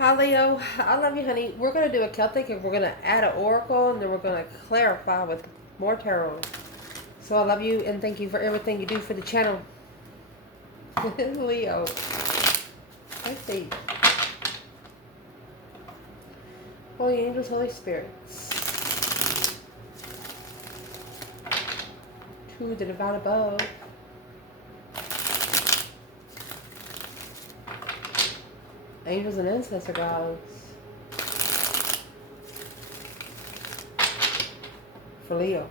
Hi Leo, I love you, honey. We're going to do a Celtic and we're going to add an oracle and then we're going to clarify with more tarot. So I love you and thank you for everything you do for the channel. Leo. Let's see. Holy angels, Holy spirits. To the divine above. Angels and ancestor gods. For Leo.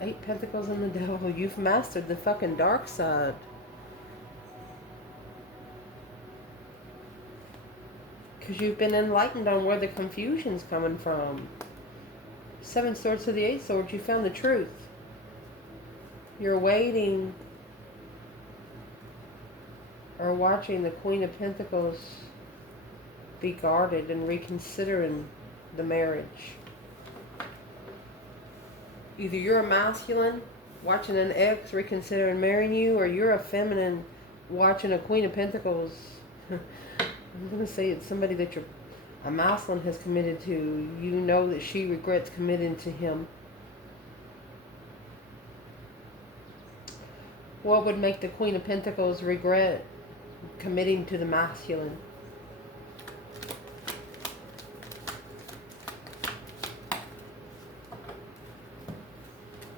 Eight Pentacles and the Devil. You've mastered the fucking dark side. Because you've been enlightened on where the confusion's coming from. Seven Swords to the Eight Swords. You found the truth. You're waiting or watching the Queen of Pentacles be guarded and reconsidering the marriage. Either you're a masculine watching an ex reconsidering marrying you, or you're a feminine watching a Queen of Pentacles. I'm going to say it's somebody that a masculine has committed to. You know that she regrets committing to him. What would make the Queen of Pentacles regret committing to the masculine?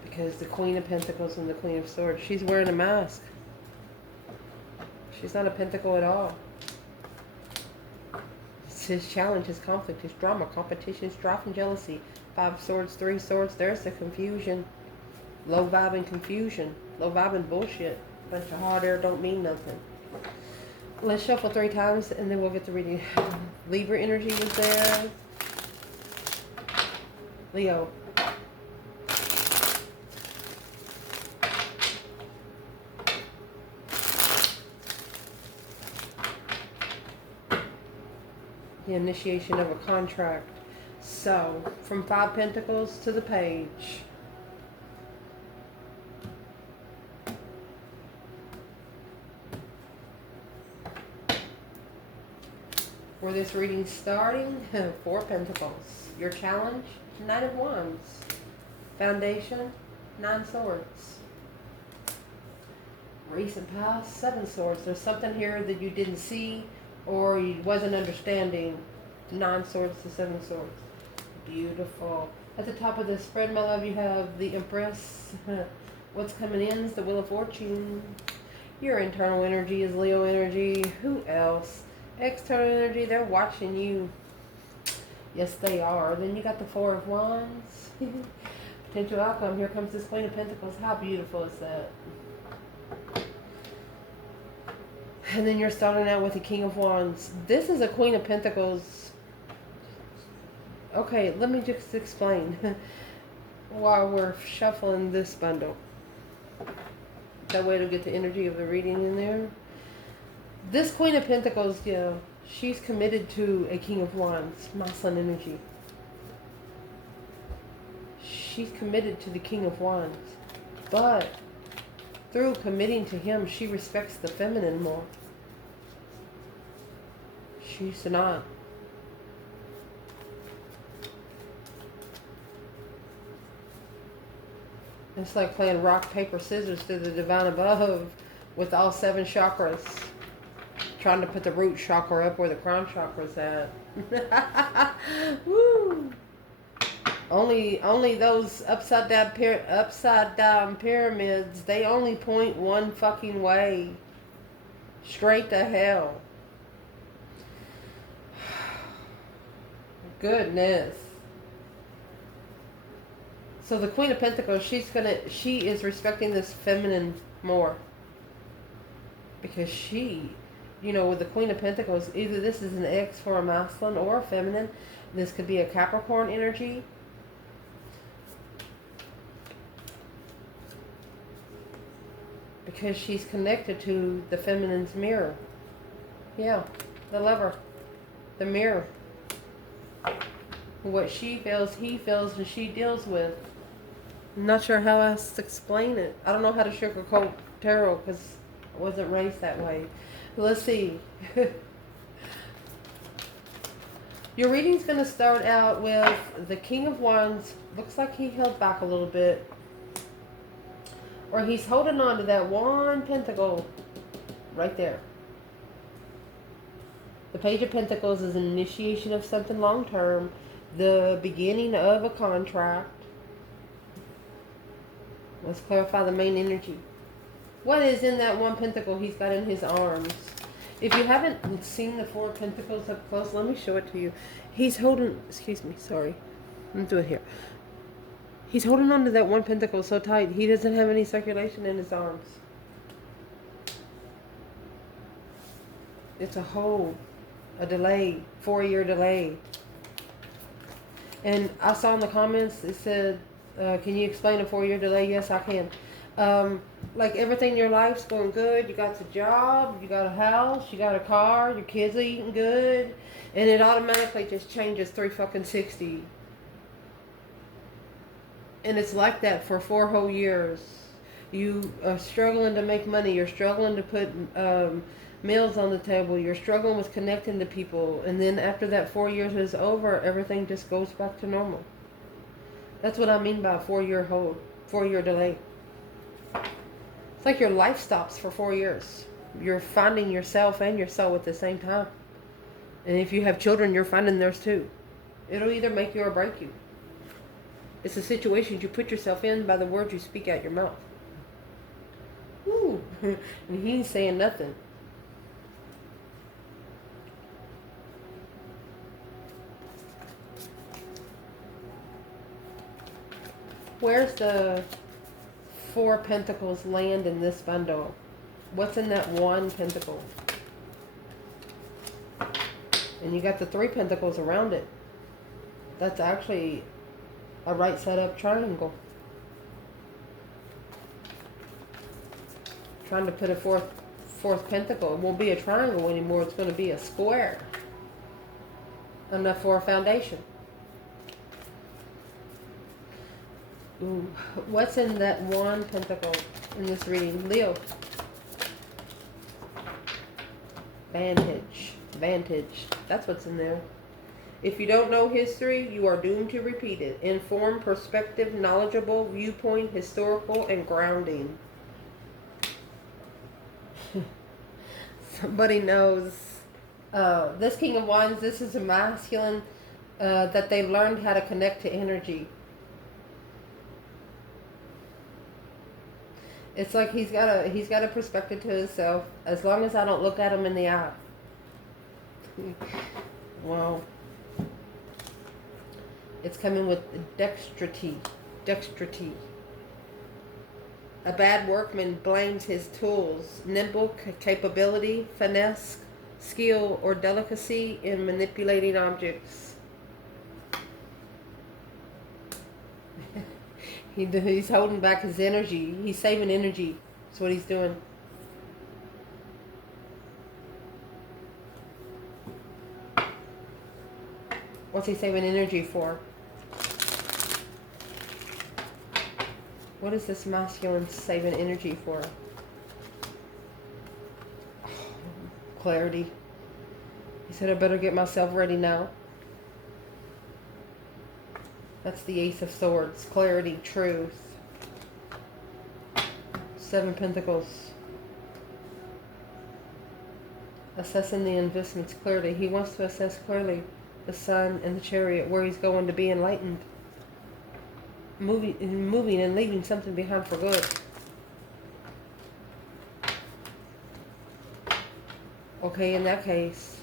Because the Queen of Pentacles and the Queen of Swords, she's wearing a mask. She's not a pentacle at all. It's his challenge, his conflict, his drama, competition, strife, and jealousy. Five Swords, Three Swords, there's the confusion. Low vibing confusion. Low vibing bullshit. Bunch of hot air don't mean nothing. Let's shuffle 3 times and then we'll get the reading. Libra energy is there. Leo. The initiation of a contract. So, from 5 Pentacles to the page. For this reading starting, 4 Pentacles. Your challenge, Knight of Wands. Foundation, 9 Swords. Recent past, 7 Swords. There's something here that you didn't see or you wasn't understanding. 9 Swords to 7 Swords. Beautiful. At the top of the spread, my love, you have the Empress. What's coming in is the Wheel of Fortune. Your internal energy is Leo energy. Who else? External energy, they're watching you. Yes, they are. Then you got the Four of Wands. Potential outcome. Here comes this Queen of Pentacles. How beautiful is that? And then you're starting out with the King of Wands. This is a Queen of Pentacles. Okay, let me just explain while we're shuffling this bundle. That way it'll get the energy of the reading in there. This Queen of Pentacles, yeah, she's committed to a King of Wands, masculine energy. She's committed to the King of Wands. But through committing to him, she respects the feminine more. She's not. It's like playing rock, paper, scissors to the divine above with all 7 chakras. Trying to put the root chakra up where the crown chakra's at. Woo! Only those upside down pyramids, they only point one fucking way. Straight to hell. Goodness. So the Queen of Pentacles, she is respecting this feminine more. Because she, you know, with the Queen of Pentacles, either this is an ex for a masculine or a feminine. This could be a Capricorn energy. Because she's connected to the feminine's mirror. Yeah, the lover. The mirror. What she feels, he feels, and she deals with. I'm not sure how else to explain it. I don't know how to sugarcoat tarot because I wasn't raised that way. Let's see. Your reading's going to start out with the King of Wands. Looks like he held back a little bit. Or he's holding on to that one pentacle right there. The Page of Pentacles is an initiation of something long term. The beginning of a contract. Let's clarify the main energy. What is in that one pentacle he's got in his arms? If you haven't seen the Four of Pentacles up close, let me show it to you. He's holding, excuse me, sorry. Let me do it here. He's holding on to that one pentacle so tight, he doesn't have any circulation in his arms. It's a hold, a delay, 4-year delay. And I saw in the comments, it said, can you explain a 4-year delay? Yes, I can. Like everything in your life's going good. You got the job, you got a house, you got a car, your kids are eating good, and it automatically just changes 360. And it's like that for 4 whole years. You are struggling to make money. You're struggling to put meals on the table. You're struggling with connecting to people. And then after that 4 years is over, everything just goes back to normal. That's what I mean by 4-year hold, 4-year delay. It's like your life stops for 4 years. You're finding yourself and your soul at the same time. And if you have children, you're finding theirs too. It'll either make you or break you. It's a situation you put yourself in by the words you speak out your mouth. Woo! And he ain't saying nothing. Where's the 4 Pentacles land in this bundle? What's in that one pentacle? And you got the 3 Pentacles around it. That's actually a right side up triangle. Trying to put a fourth pentacle. It won't be a triangle anymore. It's going to be a square. Enough for a foundation. Ooh, what's in that one pentacle in this reading? Leo. Vantage. Vantage. That's what's in there. If you don't know history, you are doomed to repeat it. Informed, perspective, knowledgeable, viewpoint, historical, and grounding. Somebody knows. This King of Wands, this is a masculine that they've learned how to connect to energy. It's like he's got a perspective to himself. As long as I don't look at him in the eye. Wow. It's coming with dexterity. Dexterity. A bad workman blames his tools. Nimble capability, finesse, skill, or delicacy in manipulating objects. He's holding back his energy. He's saving energy. That's what he's doing. What's he saving energy for? What is this masculine saving energy for? Clarity. He said, I better get myself ready now. That's the Ace of Swords. Clarity, truth. 7 Pentacles. Assessing the investments clearly. He wants to assess clearly the Sun and the Chariot, where he's going to be enlightened. Moving and leaving something behind for good. Okay, in that case,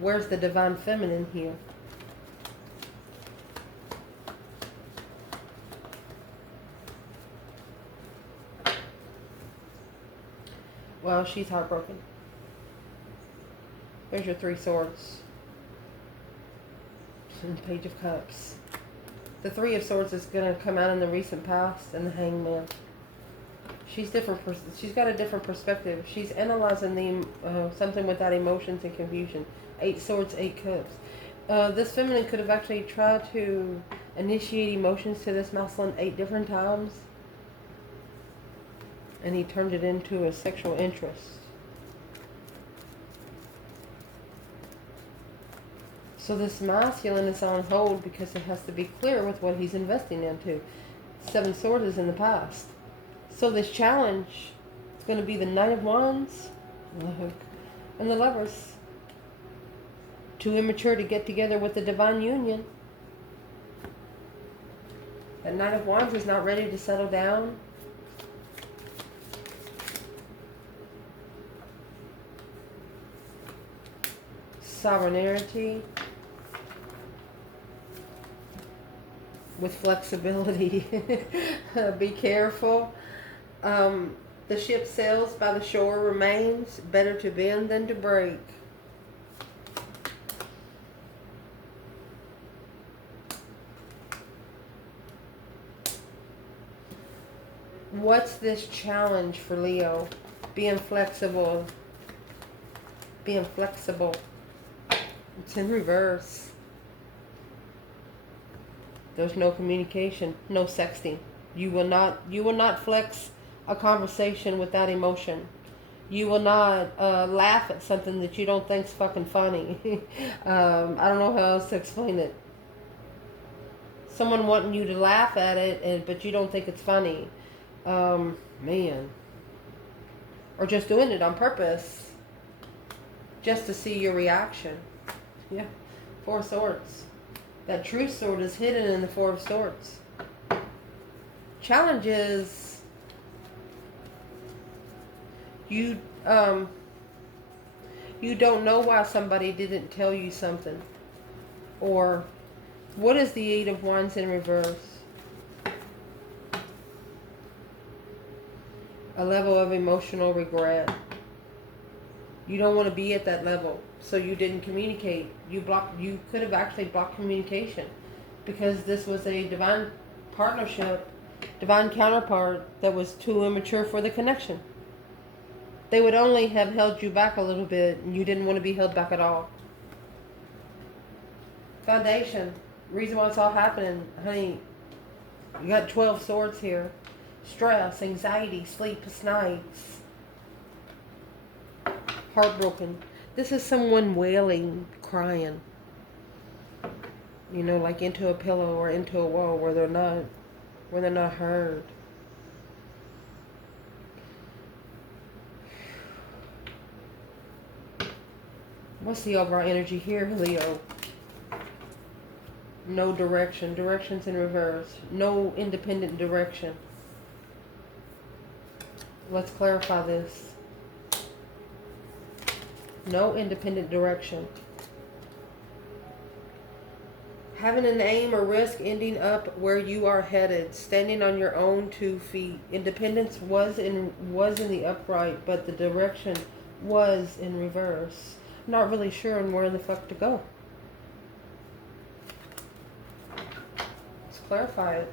where's the Divine Feminine here? Well, she's heartbroken. There's your 3 Swords. And Page of Cups. The 3 of Swords is going to come out in the recent past, and the Hangman. She's different. She's got a different perspective. She's analyzing the something without emotions and confusion. 8 Swords, 8 Cups. This feminine could have actually tried to initiate emotions to this masculine 8 different times. And he turned it into a sexual interest. So this masculine is on hold because it has to be clear with what he's investing into. 7 Swords is in the past. So this challenge is going to be the Knight of Wands and the Lovers. Too immature to get together with the divine union. That Knight of Wands is not ready to settle down. Sovereignty. With flexibility. Be careful. The ship sails by the shore remains. Better to bend than to break. What's this challenge for Leo? Being flexible. Being flexible. It's in reverse. There's no communication, no sexting. You will not flex a conversation without emotion. You will not laugh at something that you don't think's fucking funny. I don't know how else to explain it. Someone wanting you to laugh at it, but you don't think it's funny. Man. Or just doing it on purpose. Just to see your reaction. Yeah. 4 Swords. That true sword is hidden in the 4 of Swords. Challenge is you don't know why somebody didn't tell you something. Or what is the 8 of Wands in reverse? A level of emotional regret. You don't want to be at that level. So you didn't communicate. You could have actually blocked communication. Because this was a divine partnership, divine counterpart that was too immature for the connection. They would only have held you back a little bit, and you didn't want to be held back at all. Foundation. Reason why it's all happening. Honey, you got 12 Swords here. Stress, anxiety, sleepless nights. Heartbroken. This is someone wailing, crying. You know, like into a pillow or into a wall where they're not heard. What's the overall energy here, Leo? No direction. Direction's in reverse. No independent direction. Let's clarify this. No independent direction. Having an aim or risk ending up where you are headed. Standing on your own 2 feet. Independence was in the upright, but the direction was in reverse. Not really sure on where the fuck to go. Let's clarify it.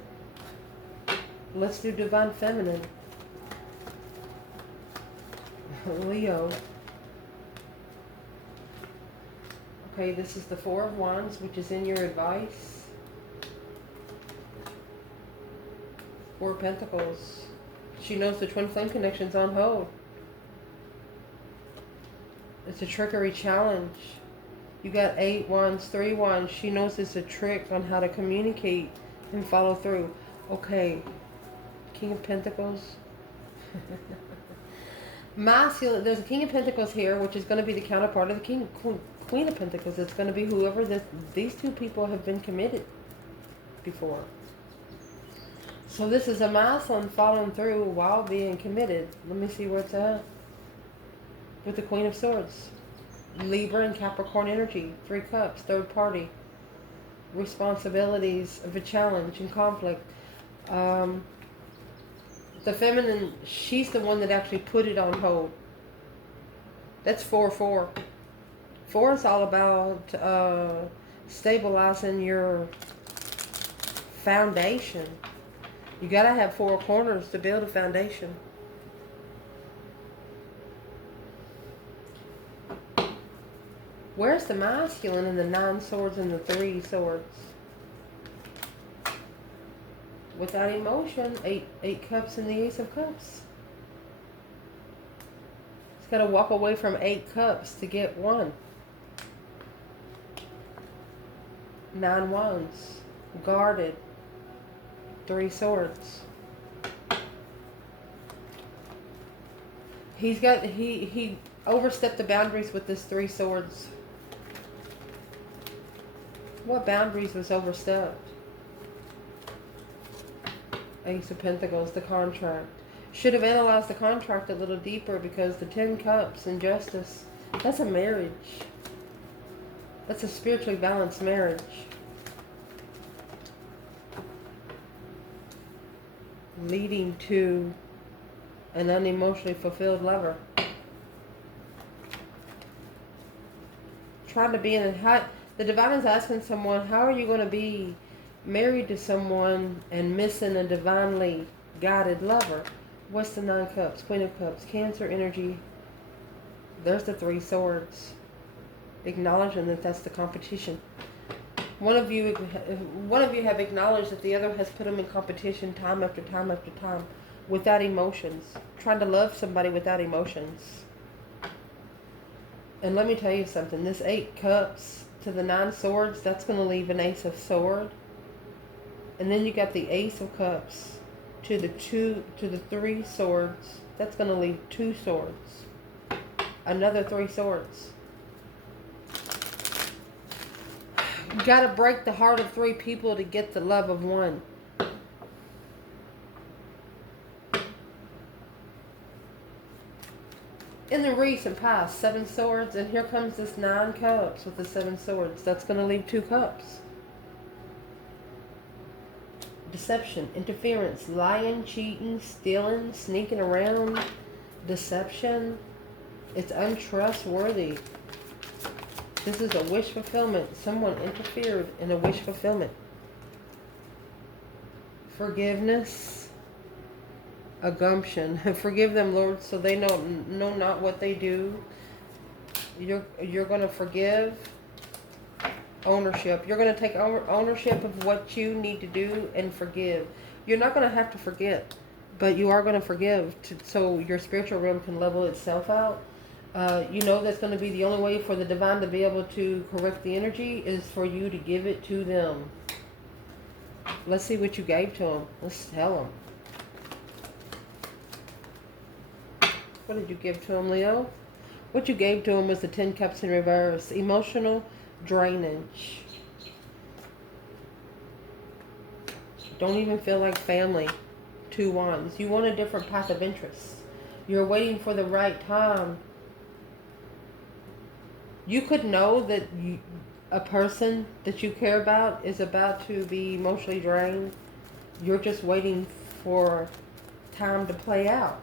Let's do Divine Feminine. Leo. Okay, this is the 4 of Wands, which is in your advice. 4 of Pentacles. She knows the twin flame connection's on hold. It's a trickery challenge. You got 8 Wands, 3 Wands. She knows it's a trick on how to communicate and follow through. Okay. King of Pentacles. Masculine. There's a King of Pentacles here, which is going to be the counterpart of the Queen of Pentacles. It's going to be whoever these 2 people have been committed before. So this is a masculine following through while being committed. Let me see where it's at. With the Queen of Swords. Libra and Capricorn energy. 3 Cups. Third party. Responsibilities of a challenge and conflict. The feminine, she's the one that actually put it on hold. That's 4-4. 4 is all about stabilizing your foundation. You gotta have 4 corners to build a foundation. Where's the masculine and the 9 Swords and the 3 Swords? without emotion. Eight cups and the Ace of Cups. He's got to walk away from 8 cups to get 1. 9 wands. Guarded. 3 swords. He overstepped the boundaries with this 3 swords. What boundaries was overstepped? Ace of Pentacles, the contract. Should have analyzed the contract a little deeper, because the 10 cups and justice, that's a marriage. That's a spiritually balanced marriage. Leading to an unemotionally fulfilled lover. Trying to be in a high... The divine is asking someone, how are you going to be married to someone and missing a divinely guided lover? What's the 9 cups? Queen of Cups. Cancer energy. There's the 3 swords. Acknowledging that that's the competition. One of you have acknowledged that the other has put them in competition time after time after time, without emotions. Trying to love somebody without emotions. And let me tell you something. This 8 cups to the 9 swords, that's going to leave an Ace of Sword. And then you got the Ace of Cups to the 3 swords. That's going to leave 2 swords. Another 3 swords. You got to break the heart of 3 people to get the love of 1. In the recent past, 7 swords, and here comes this 9 cups with the 7 swords. That's going to leave 2 cups. Deception, interference, lying, cheating, stealing, sneaking around, deception. It's untrustworthy. This is a wish fulfillment. Someone interfered in a wish fulfillment. Forgiveness. A gumption. Forgive them, Lord, so they know not what they do. You're going to forgive. Ownership. You're going to take ownership of what you need to do and forgive. You're not going to have to forget, but you are going to forgive so your spiritual realm can level itself out. You know that's going to be the only way for the divine to be able to correct the energy is for you to give it to them. Let's see what you gave to them. Let's tell them. What did you give to him, Leo? What you gave to him was the 10 cups in reverse. Emotional drainage. Don't even feel like family. 2 wands. You want a different path of interest. You're waiting for the right time. You could know that a person that you care about is about to be emotionally drained. You're just waiting for time to play out.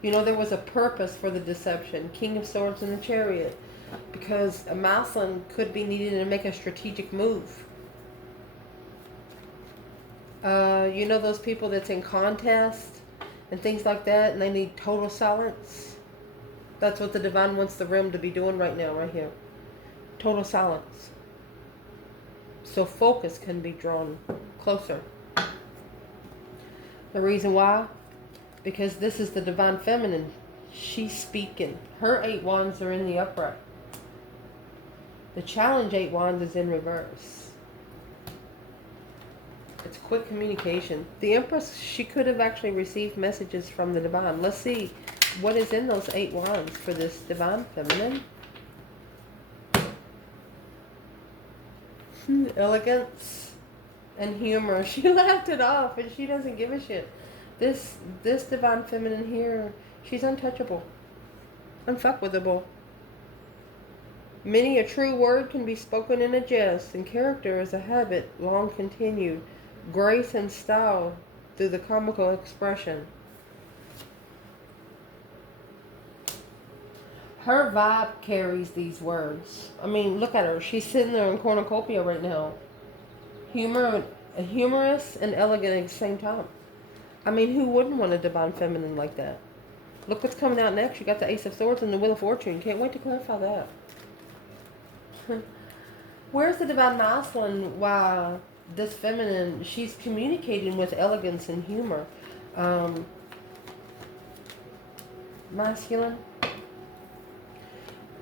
You know, there was a purpose for the deception. King of Swords in the Chariot. Because a masculine could be needed to make a strategic move. You know those people that's in contest and things like that, and they need total silence? That's what the divine wants the realm to be doing right now, right here. Total silence. So focus can be drawn closer. The reason why? Because this is the divine feminine. She's speaking. Her 8 wands are in the upright. The challenge 8 wands is in reverse. It's quick communication. The Empress, she could have actually received messages from the divine. Let's see what is in those 8 wands for this divine feminine. Elegance and humor. She laughed it off and she doesn't give a shit. This divine feminine here, she's untouchable, unfuckwithable. Many a true word can be spoken in a jest, and character is a habit long continued. Grace and style through the comical expression. Her vibe carries these words. I mean, look at her. She's sitting there in cornucopia right now. Humorous and elegant at the same time. I mean, who wouldn't want a divine feminine like that? Look what's coming out next. You got the Ace of Swords and the Wheel of Fortune. Can't wait to clarify that. Where's the divine masculine? Why this feminine, she's communicating with elegance and humor. Um, Masculine.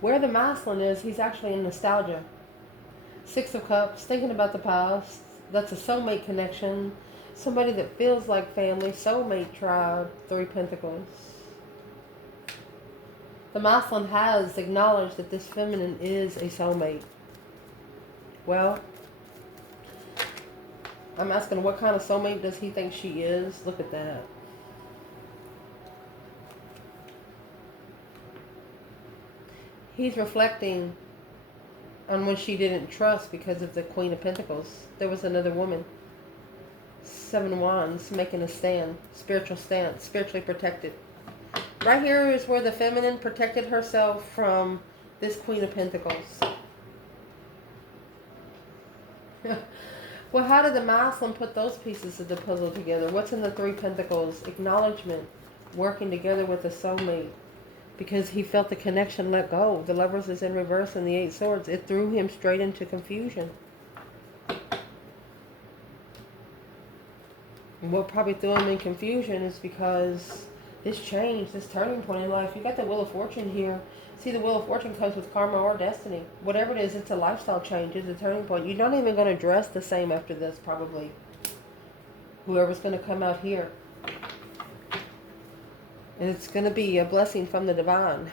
Where the masculine is, he's actually in nostalgia. Six of Cups, thinking about the past. That's a soulmate connection. Somebody that feels like family. Soulmate tribe. Three Pentacles. The masculine has acknowledged that this feminine is a soulmate. Well, I'm asking, what kind of soulmate does he think she is? Look at that. He's reflecting on when she didn't trust because of the Queen of Pentacles. There was another woman. Seven of Wands, making a stand. Spiritual stance. Spiritually protected. Right here is where the feminine protected herself from this Queen of Pentacles. Well, how did the masculine put those pieces of the puzzle together? What's in the Three Pentacles? Acknowledgement. Working together with a soulmate. Because he felt the connection let go. The Lovers is in reverse and the Eight Swords. It threw him straight into confusion. And what probably threw him in confusion is because this change, this turning point in life. You got the Wheel of Fortune here. See, the Wheel of Fortune comes with karma or destiny. Whatever it is, it's a lifestyle change. It's a turning point. You're not even going to dress the same after this, probably. Whoever's going to come out here. And it's going to be a blessing from the divine.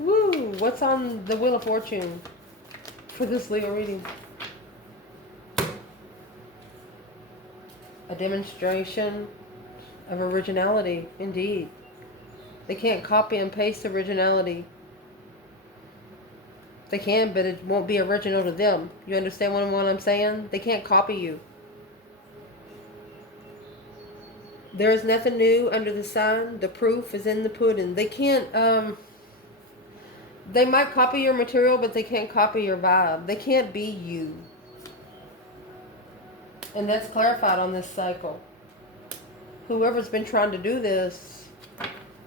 Woo! What's on the Wheel of Fortune for this Leo reading? A demonstration of originality, indeed. They can't copy and paste originality. They can, but it won't be original to them. You understand what I'm saying? They can't copy you. There is nothing new under the sun. The proof is in the pudding. They can't, they might copy your material, but they can't copy your vibe. They can't be you. And that's clarified on this cycle. Whoever's been trying to do this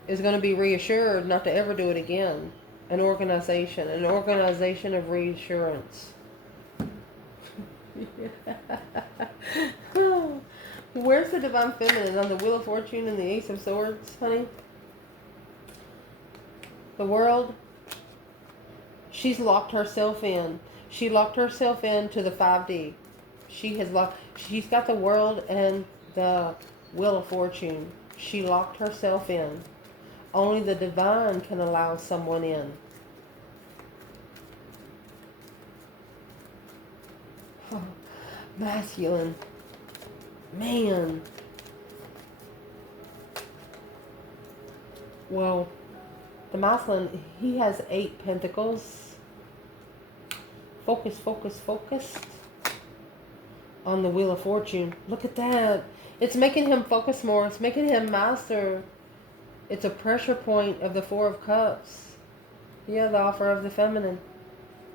is going to be reassured not to ever do it again. An organization of reassurance. Where's the divine feminine on the Wheel of Fortune and the Ace of Swords, honey? The World. She's locked herself in. She locked herself into the 5D. She's got the World and the Wheel of Fortune. She locked herself in. Only the divine can allow someone in. Oh, masculine. Man. Well, the masculine, he has 8 pentacles. Focus, focus, focus. On the Wheel of Fortune. Look at that. It's making him focus more. It's making him master. It's a pressure point of the Four of Cups. Yeah, the offer of the feminine.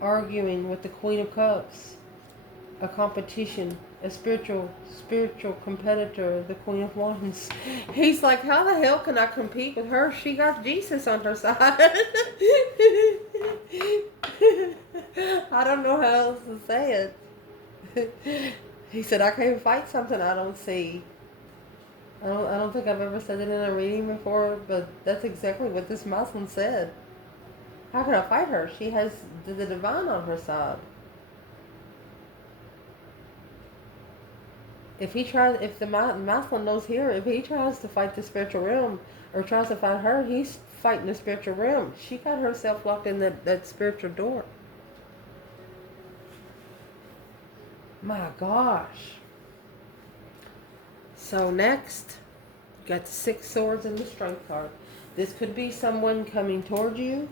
Arguing with the Queen of Cups. A competition. A spiritual competitor. The Queen of Wands. He's like, how the hell can I compete with her? She got Jesus on her side. I don't know how else to say it. He said, I can't fight something I don't see. I don't think I've ever said it in a reading before, but that's exactly what this Muslim said. How can I fight her? She has the divine on her side. If the Muslim knows here, if he tries to fight the spiritual realm, or tries to fight her, he's fighting the spiritual realm. She got herself locked in that spiritual door. My gosh. So next, you got the 6 Swords and the Strength card. This could be someone coming toward you.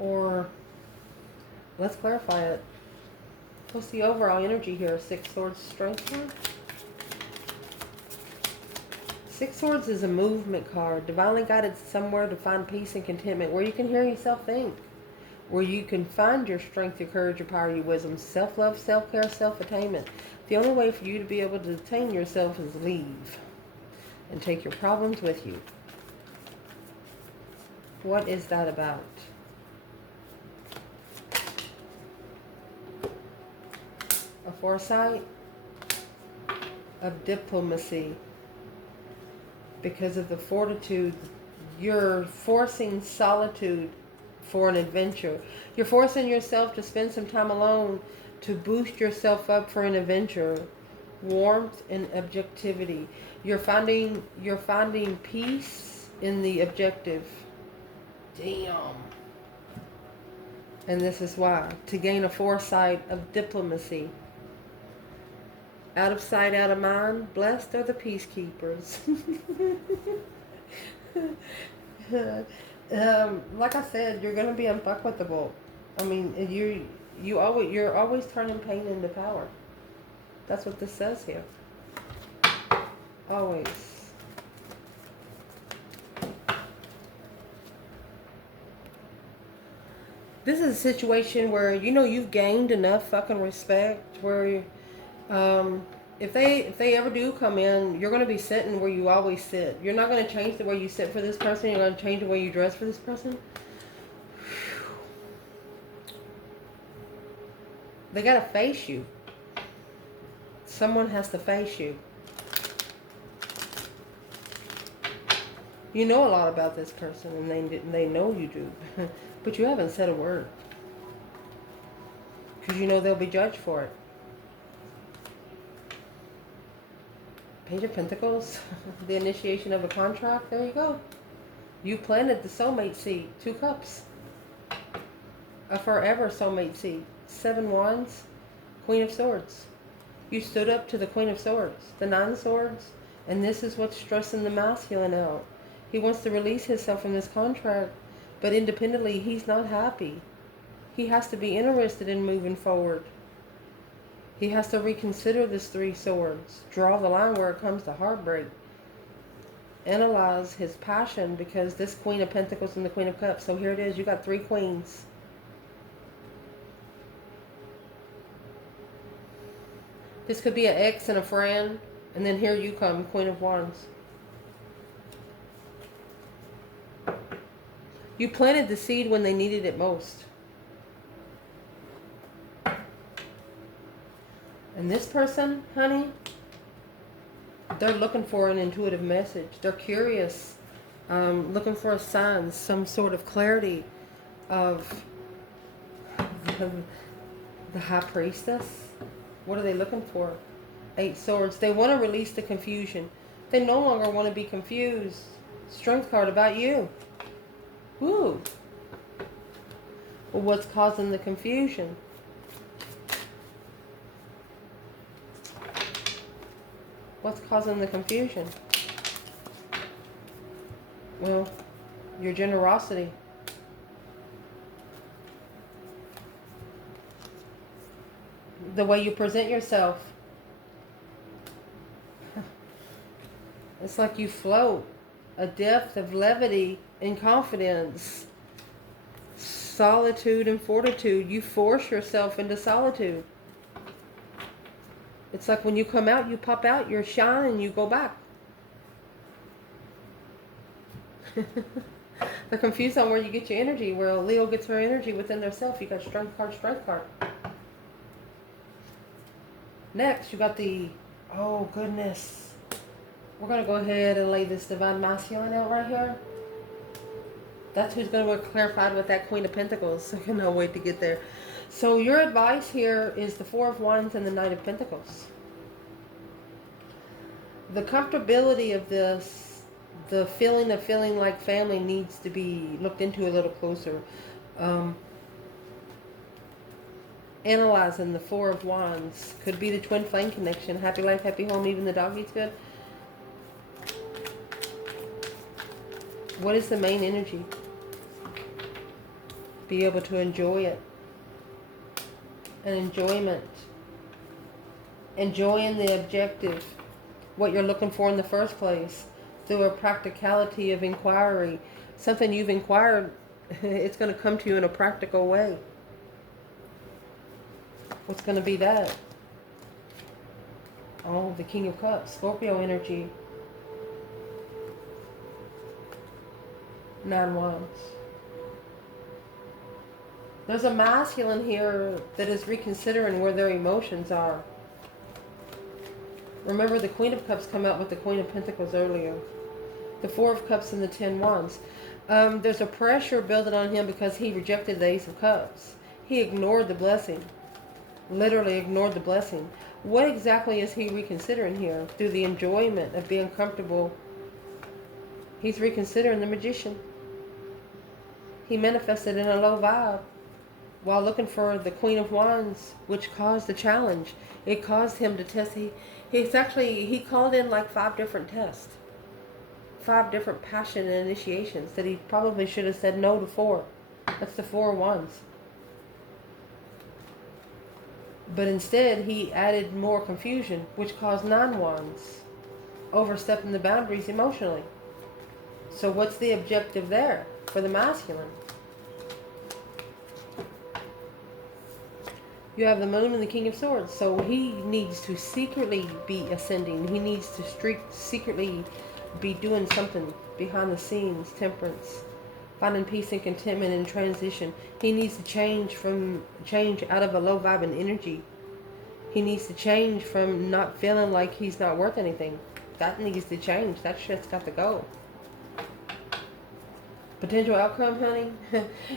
Or, let's clarify it. What's the overall energy here? 6 Swords, Strength card? 6 Swords is a movement card. Divinely guided somewhere to find peace and contentment. Where you can hear yourself think. Where you can find your strength, your courage, your power, your wisdom, self-love, self-care, self-attainment. The only way for you to be able to attain yourself is leave and take your problems with you. What is that about? foresight of diplomacy. Because of the fortitude, you're forcing solitude for an adventure. You're forcing yourself to spend some time alone to boost yourself up for an adventure. Warmth and objectivity. You're finding peace in the objective. Damn. And this is why. To gain a foresight of diplomacy. Out of sight, out of mind. Blessed are the peacekeepers. Like I said, you're going to be unfuckwittable. I mean, you're always turning pain into power. That's what this says here. Always. This is a situation where, you know, you've gained enough fucking respect where if they ever do come in, you're going to be sitting where you always sit. You're not going to change the way you sit for this person. You're going to change the way you dress for this person. They got to face you. Someone has to face you. You know a lot about this person, and they know you do. But you haven't said a word. Because you know they'll be judged for it. Page of Pentacles, the initiation of a contract. There you go. You planted the soulmate seed. 2 cups. A forever soulmate seed. 7 wands. Queen of Swords. You stood up to the Queen of Swords. The 9 swords. And this is what's stressing the masculine out. He wants to release himself from this contract. But independently, he's not happy. He has to be interested in moving forward. He has to reconsider this 3 swords. Draw the line where it comes to heartbreak. Analyze his passion, because this Queen of Pentacles and the Queen of Cups. So here it is. You got 3 queens. This could be an ex and a friend. And then here you come, Queen of Wands. You planted the seed when they needed it most. And this person, honey, they're looking for an intuitive message. They're curious, looking for a sign, some sort of clarity of the High Priestess. What are they looking for? 8 swords. They want to release the confusion. They no longer want to be confused. Strength card about you. Woo. Well, what's causing the confusion? What's causing the confusion? Well, your generosity. The way you present yourself. It's like you float. A depth of levity and confidence. Solitude and fortitude. You force yourself into solitude. It's like when you come out, you pop out, you're shine, and you go back. They're confused on where you get your energy. Where Leo gets her energy within theirself. You got strength card, strength card. Next, you got the, oh goodness. We're going to go ahead and lay this Divine Masculine out right here. That's who's going to be clarified with that Queen of Pentacles. I cannot wait to get there. So your advice here is the 4 of Wands and the Knight of Pentacles. The comfortability of this, the feeling of feeling like family needs to be looked into a little closer. Analyzing the 4 of Wands. Could be the twin flame connection. Happy life, happy home, even the dog eats good. What is the main energy? Be able to enjoy it. An enjoyment. Enjoying the objective. What you're looking for in the first place. Through a practicality of inquiry. Something you've inquired, it's going to come to you in a practical way. What's going to be that? Oh, the King of Cups. Scorpio energy. 9 Wands. There's a masculine here that is reconsidering where their emotions are. Remember, the Queen of Cups come out with the Queen of Pentacles earlier. The Four of Cups and the 10 Wands. There's a pressure building on him because he rejected the Ace of Cups. He ignored the blessing. Literally ignored the blessing. What exactly is he reconsidering here? Through the enjoyment of being comfortable, he's reconsidering the Magician. He manifested in a low vibe while looking for the Queen of Wands, which caused the challenge. It caused him to test. He called in like 5 different tests. 5 different passion and initiations that he probably should have said no to 4. That's the 4 of Wands. But instead, he added more confusion, which caused 9 Wands, overstepping the boundaries emotionally. So what's the objective there for the masculine? You have the Moon and the King of Swords. So he needs to secretly be ascending. He needs to secretly be doing something behind the scenes. Temperance. Finding peace and contentment in transition. He needs to change out of a low vibing energy. He needs to change from not feeling like he's not worth anything. That needs to change. That shit's got to go. Potential outcome, honey.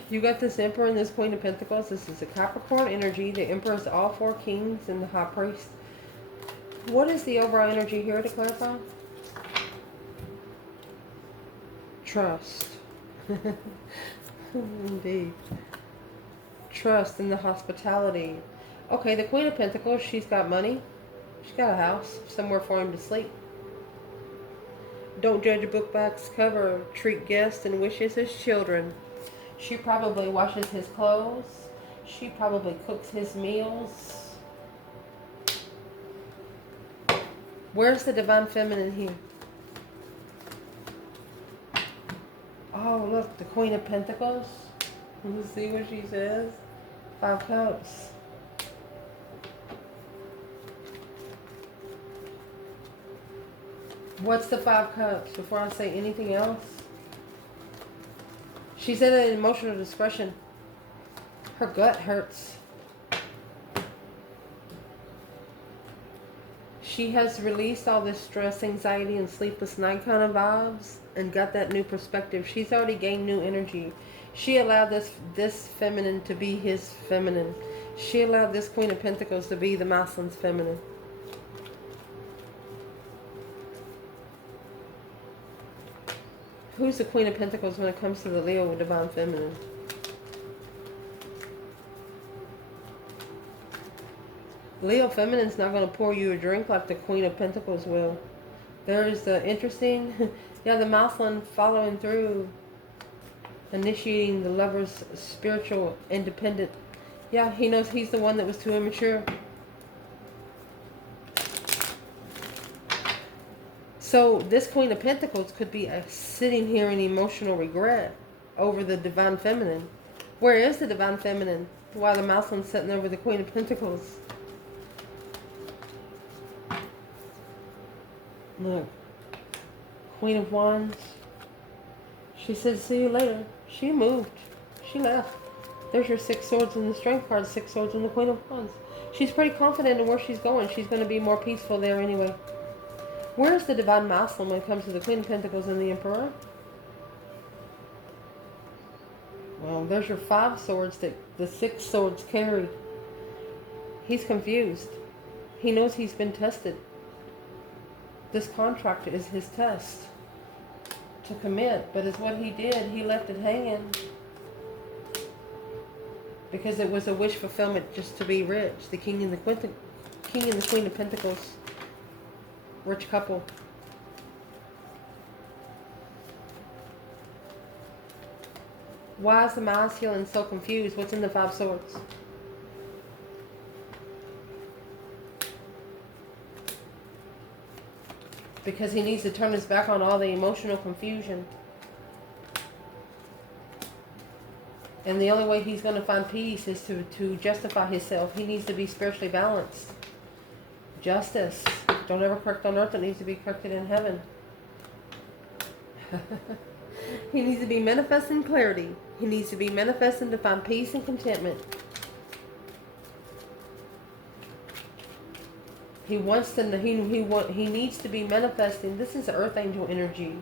You got this Emperor and this Queen of Pentacles. This is a Capricorn energy. The Emperor is all 4 kings and the High Priest. What is the overall energy here to clarify? Trust. Indeed. Trust in the hospitality. Okay, the Queen of Pentacles, she's got money. She's got a house, somewhere for him to sleep. Don't judge a book by its cover. Treat guests and wishes as children. She probably washes his clothes. She probably cooks his meals. Where's the Divine Feminine here? Oh, look, the Queen of Pentacles. Let's see what she says. 5 Cups. What's the 5 Cups? Before I say anything else. She's at an emotional discretion. Her gut hurts. She has released all this stress, anxiety, and sleepless night kind of vibes and got that new perspective. She's already gained new energy. She allowed this feminine to be his feminine. She allowed this Queen of Pentacles to be the masculine's feminine. Who's the Queen of Pentacles when it comes to the Leo Divine Feminine? Leo Feminine's not going to pour you a drink like the Queen of Pentacles will. There's the interesting, yeah, the masculine following through, initiating the lover's spiritual independent. Yeah, he knows he's the one that was too immature. So this Queen of Pentacles could be sitting here in emotional regret over the Divine Feminine. Where is the Divine Feminine? While the masculine's sitting there with the Queen of Pentacles. Look. Queen of Wands. She said, see you later. She moved. She left. There's your 6 swords in the Strength card, 6 swords in the Queen of Wands. She's pretty confident in where she's going. She's going to be more peaceful there anyway. Where's the Divine Masculine when it comes to the Queen of Pentacles and the Emperor? Well, there's your 5 swords that the 6 swords carried. He's confused. He knows he's been tested. This contract is his test to commit, but it's what he did. He left it hanging because it was a wish fulfillment just to be rich. The King and the Queen of Pentacles. Rich couple. Why is the masculine so confused? What's in the 5 swords? Because he needs to turn his back on all the emotional confusion. And the only way he's going to find peace is to justify himself. He needs to be spiritually balanced. Justice. Don't ever correct on earth. It needs to be corrected in heaven. He needs to be manifesting clarity. He needs to be manifesting to find peace and contentment. He wants to. He needs to be manifesting. This is Earth Angel energy.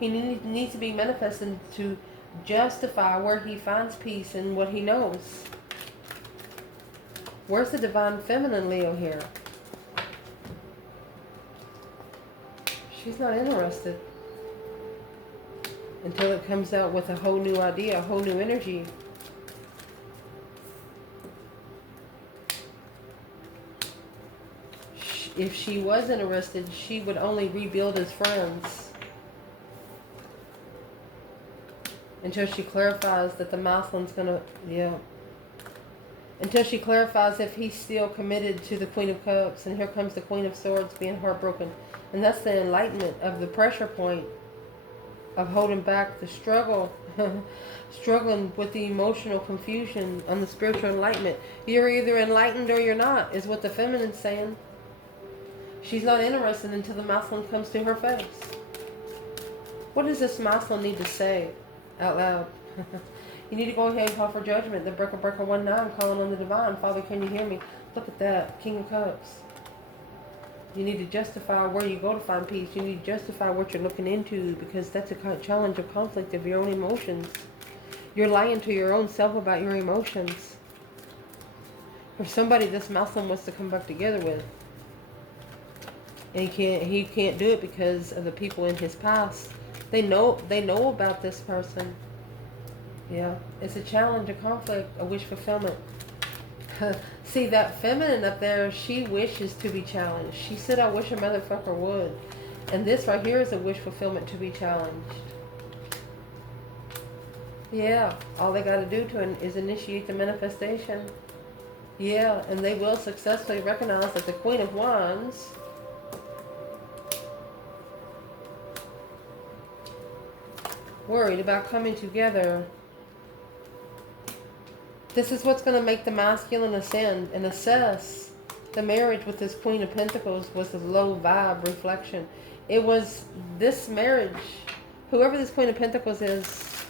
He needs to be manifesting to justify where he finds peace and what he knows. Where's the divine feminine Leo here? She's not interested until it comes out with a whole new idea, a whole new energy. If she was interested, she would only rebuild as friends until she clarifies that the masculine's gonna, until she clarifies if he's still committed to the Queen of Cups. And here comes the Queen of Swords being heartbroken. And that's the enlightenment of the pressure point of holding back the struggle, struggling with the emotional confusion on the spiritual enlightenment. You're either enlightened or you're not, is what the feminine's saying. She's not interested until the masculine comes to her face. What does this masculine need to say out loud? You need to go ahead and call for judgment. The breaker 19 calling on the divine. Father, can you hear me? Look at that. King of Cups. You need to justify where you go to find peace. You need to justify what you're looking into, because that's a kind of challenge of conflict of your own emotions. You're lying to your own self about your emotions. For somebody this masculine wants to come back together with. And he can't do it because of the people in his past. They know about this person. Yeah, it's a challenge, a conflict, a wish fulfillment. See, that feminine up there, she wishes to be challenged. She said, I wish a motherfucker would. And this right here is a wish fulfillment to be challenged. Yeah, all they got to do is initiate the manifestation. Yeah, and they will successfully recognize that the Queen of Wands worried about coming together. This is what's going to make the masculine ascend and assess. The marriage with this Queen of Pentacles was a low vibe reflection. It was this marriage, whoever this Queen of Pentacles is,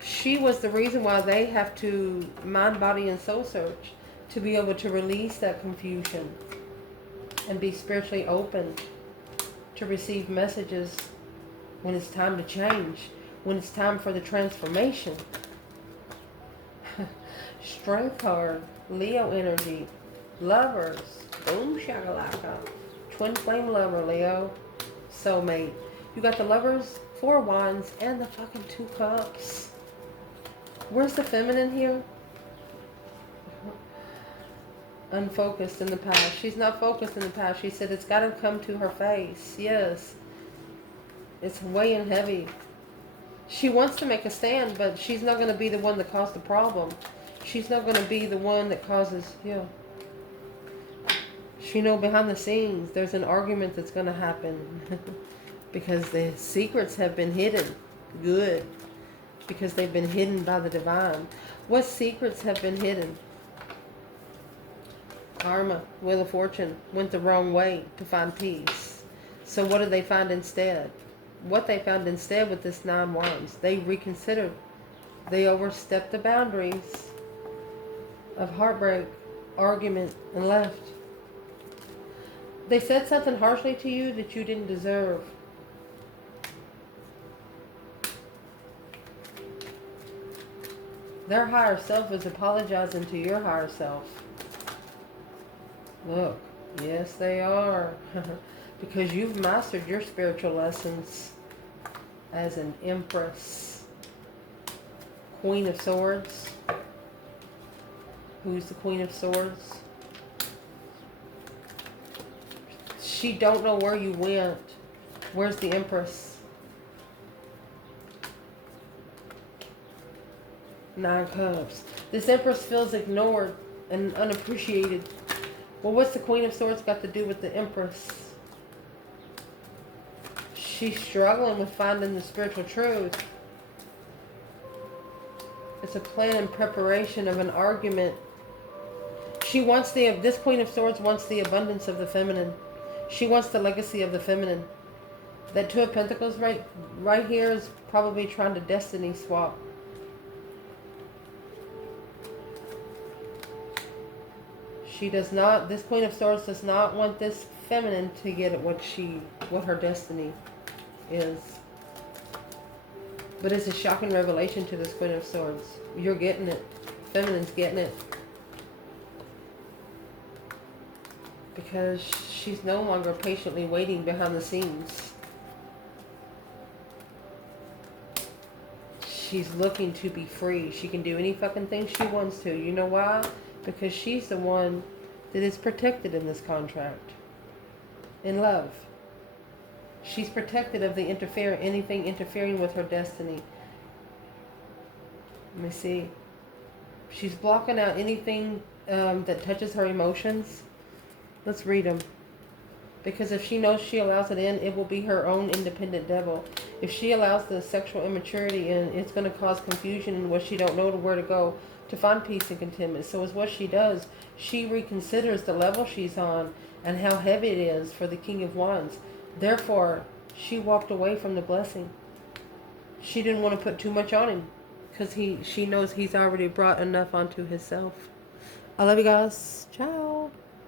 she was the reason why they have to mind, body, and soul search to be able to release that confusion and be spiritually open to receive messages when it's time to change, when it's time for the transformation. Strength card, Leo energy, lovers, boom shakalaka, twin flame lover, Leo, soulmate. You got the lovers, 4 wands, and the fucking 2 cups. Where's the feminine here? Unfocused in the past. She's not focused in the past. She said it's got to come to her face. Yes. It's weighing heavy. She wants to make a stand, but she's not going to be the one that caused the problem. She's not going to be the one that causes, She know behind the scenes there's an argument that's going to happen because the secrets have been hidden. Good. Because they've been hidden by the divine. What secrets have been hidden? Karma, Wheel of Fortune, went the wrong way to find peace. So what did they find instead? What they found instead with this 9 wands, they reconsidered. They overstepped the boundaries of heartbreak, argument, and left. They said something harshly to you that you didn't deserve. Their higher self is apologizing to your higher self. Look, yes they are. Because you've mastered your spiritual lessons as an Empress. Queen of Swords. Who's the Queen of Swords? She don't know where you went. Where's the Empress? 9 cups. This Empress feels ignored and unappreciated. Well, what's the Queen of Swords got to do with the Empress? She's struggling with finding the spiritual truth. It's a plan and preparation of an argument. She wants this Queen of Swords wants the abundance of the feminine. She wants the legacy of the feminine. That 2 of Pentacles right here is probably trying to destiny swap. She does not, this Queen of Swords does not want this feminine to get at what her destiny is. But it's a shocking revelation to this Queen of Swords. You're getting it. Feminine's getting it. Because she's no longer patiently waiting behind the scenes. She's looking to be free. She can do any fucking thing she wants to. You know why? Because she's the one that is protected in this contract. In love. She's protected of the anything interfering with her destiny. Let me see. She's blocking out anything that touches her emotions. Let's read them. Because if she knows she allows it in, it will be her own independent devil. If she allows the sexual immaturity in, it's going to cause confusion in what she don't know where to go to find peace and contentment. So is what she does. She reconsiders the level she's on and how heavy it is for the King of Wands. Therefore, she walked away from the blessing. She didn't want to put too much on him because she knows he's already brought enough onto himself. I love you guys. Ciao.